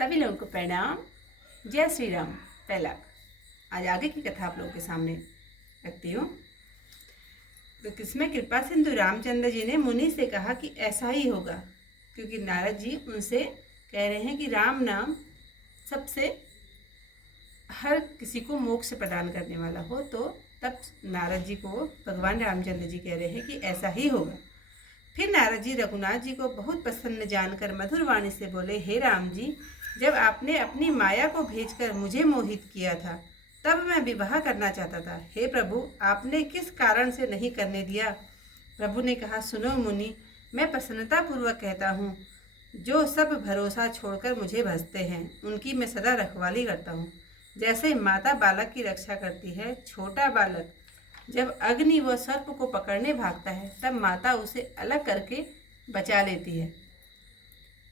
सभी लोगों को प्रणाम। जय श्री राम। पहला आज आगे की कथा आप लोगों के सामने रखती हूँ। तो किसमें कृपा सिंधु रामचंद्र जी ने मुनि से कहा कि ऐसा ही होगा, क्योंकि नारद जी उनसे कह रहे हैं कि राम नाम सबसे हर किसी को मोक्ष प्रदान करने वाला हो। तो तब नारद जी को भगवान रामचंद्र जी कह रहे हैं कि ऐसा ही होगा। फिर नारद जी रघुनाथ जी को बहुत प्रसन्न जानकर मधुर वाणी से बोले, हे राम जी, जब आपने अपनी माया को भेजकर मुझे मोहित किया था तब मैं विवाह करना चाहता था। हे प्रभु, आपने किस कारण से नहीं करने दिया? प्रभु ने कहा, सुनो मुनि, मैं प्रसन्नता पूर्वक कहता हूँ, जो सब भरोसा छोड़कर मुझे भजते हैं उनकी मैं सदा रखवाली करता हूँ। जैसे माता बालक की रक्षा करती है, छोटा बालक जब अग्नि व सर्प को पकड़ने भागता है तब माता उसे अलग करके बचा लेती है।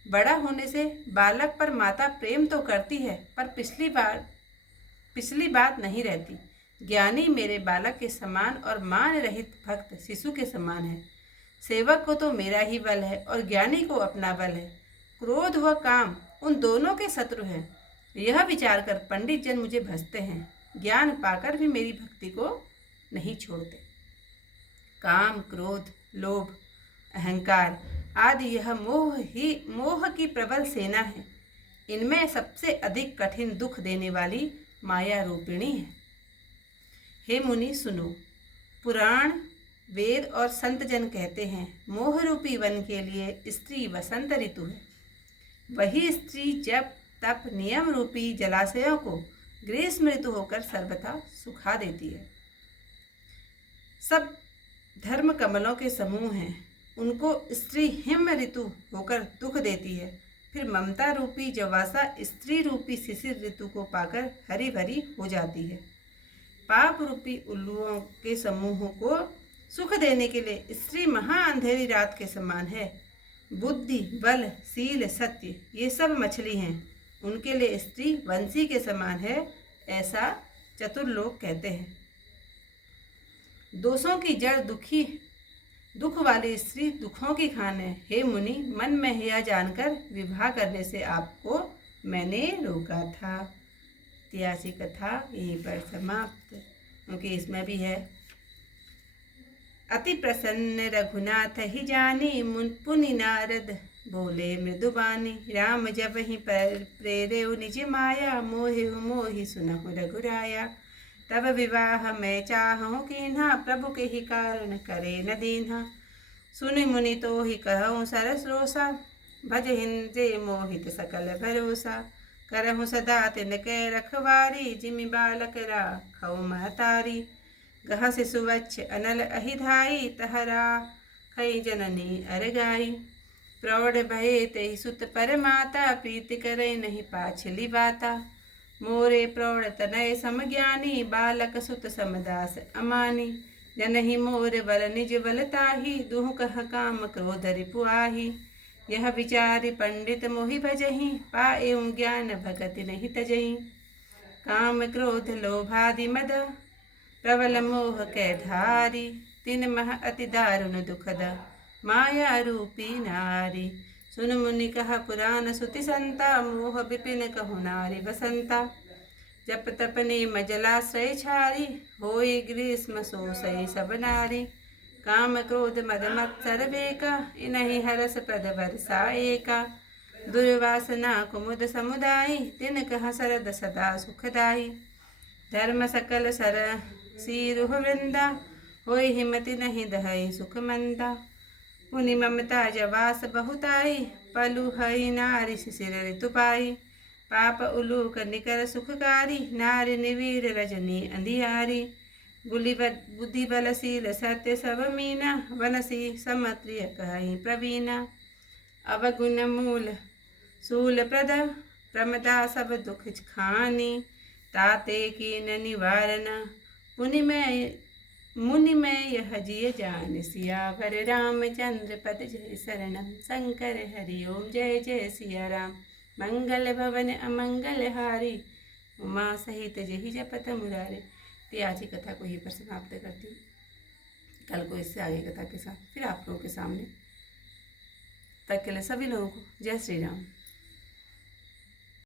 बड़ा होने से बालक पर माता प्रेम तो करती है, पर पिछली बात नहीं रहती। ज्ञानी मेरे बालक के समान और मान रहित भक्त शिशु के समान है। सेवक को तो मेरा ही बल है और ज्ञानी को अपना बल है। क्रोध व काम उन दोनों के शत्रु हैं। यह विचार कर पंडित जन मुझे भजते हैं, ज्ञान पाकर भी मेरी भक्ति को नहीं छोड़ते। काम, क्रोध, लोभ, अहंकार आदि यह मोह की प्रबल सेना है। इनमें सबसे अधिक कठिन दुख देने वाली माया रूपिणी है। हे मुनि सुनो, पुराण, वेद और संत जन कहते हैं, मोह रूपी वन के लिए स्त्री वसंत ऋतु है। वही स्त्री जप तप नियम रूपी जलाशयों को ग्रीष्म ऋतु होकर सर्वथा सुखा देती है। सब धर्म कमलों के समूह हैं, उनको स्त्री हिम ऋतु होकर दुख देती है। फिर ममता रूपी जवासा स्त्री रूपी शिशिर ऋतु को पाकर हरी भरी हो जाती है। पाप रूपी उल्लुओं के समूहों को सुख देने के लिए स्त्री महा अंधेरी रात के समान है। बुद्धि, बल, शील, सत्य ये सब मछली हैं, उनके लिए स्त्री वंशी के समान है, ऐसा चतुर लोग कहते हैं। दोषों की जड़ दुख वाली स्त्री दुखों की खान है। हे मुनि, मन में यह जानकर विवाह करने से आपको मैंने रोका था। इतिहासी कथा यहीं पर समाप्त, क्योंकि इसमें भी है। अति प्रसन्न रघुनाथ ही जानी, पुनि नारद बोले मृदुबानी। राम जब ही पर प्रेरे निज माया, मोहि सुनहु रघुराया। तब विवाह मैं चाहूँ कीन्हा, प्रभु के ही कारण करे न दीन्हा। सुनि मुनि तो ही कहूँ सरस रोसा, भज हिंदे मोहित सकल भरोसा। करहु सदा तिनके रखवारी, जिमि बालक राखौ महतारी। गह शिशु वच्छ अनल अहिधाई, तहरा खई जननी अरगाई। प्रौढ़ भये तेहि सुत पर माता, प्रीति करे नहीं पाछली बाता। मोरे प्रौढ़ तनय समज्ञानी, बालक सुत समदास अमानी। जनहि मोर बल निज बलताही, दुह कह काम क्रोध रिपु आही। यह विचारि पंडित मोहि भजहि, पाएउ ज्ञान भगति नहीं तजहि। काम क्रोध लोभादि मद, प्रबल मोह कै धारी। तिन मह अति दारुण दुखद, माया रूपी नारी। सुन मुनि कहा पुराण सुति संता, मोह विपिन कहु नारी बसंता। जप तप नेम जलाश्रय छारी, होई ग्रीष्म सोसई सब नारी। काम क्रोध मद मत्सर बेका, इनहि हरस प्रद वर्षा एका। दुर्वासना कुमुद समुदायी, तिन कह सरद सदा सुखदाई। धर्म सकल सर सीरुह वृंदा, होई हिमति नहीं दहई सुख मंदा। पुनि ममता जवास बहुताई, पलु हई नारी शिशिर ऋतु पाई। पाप उलूक निकर सुखकारी, नारी निवीर रजनी अंधियारी। बुद्धि बलशील सत्य सब मीना, वनसी समत्रिय कहि प्रवीणा। अवगुण मूल शूल प्रद, प्रमदा सब दुख खानी। ताते कीन निवारण, मुनि में यह जिय जान। सियावर रामचंद्र पद जय शरणम, शंकर हरि ओम जय जय सिया राम। मंगल भवन अमंगल हारी, उमा सहित जहि जपत मुरारे। तो आज की कथा को यहीं पर समाप्त करती हूँ। कल को इससे आगे कथा के साथ फिर आप लोगों के सामने। तक के लिए सभी लोगों को जय श्री राम।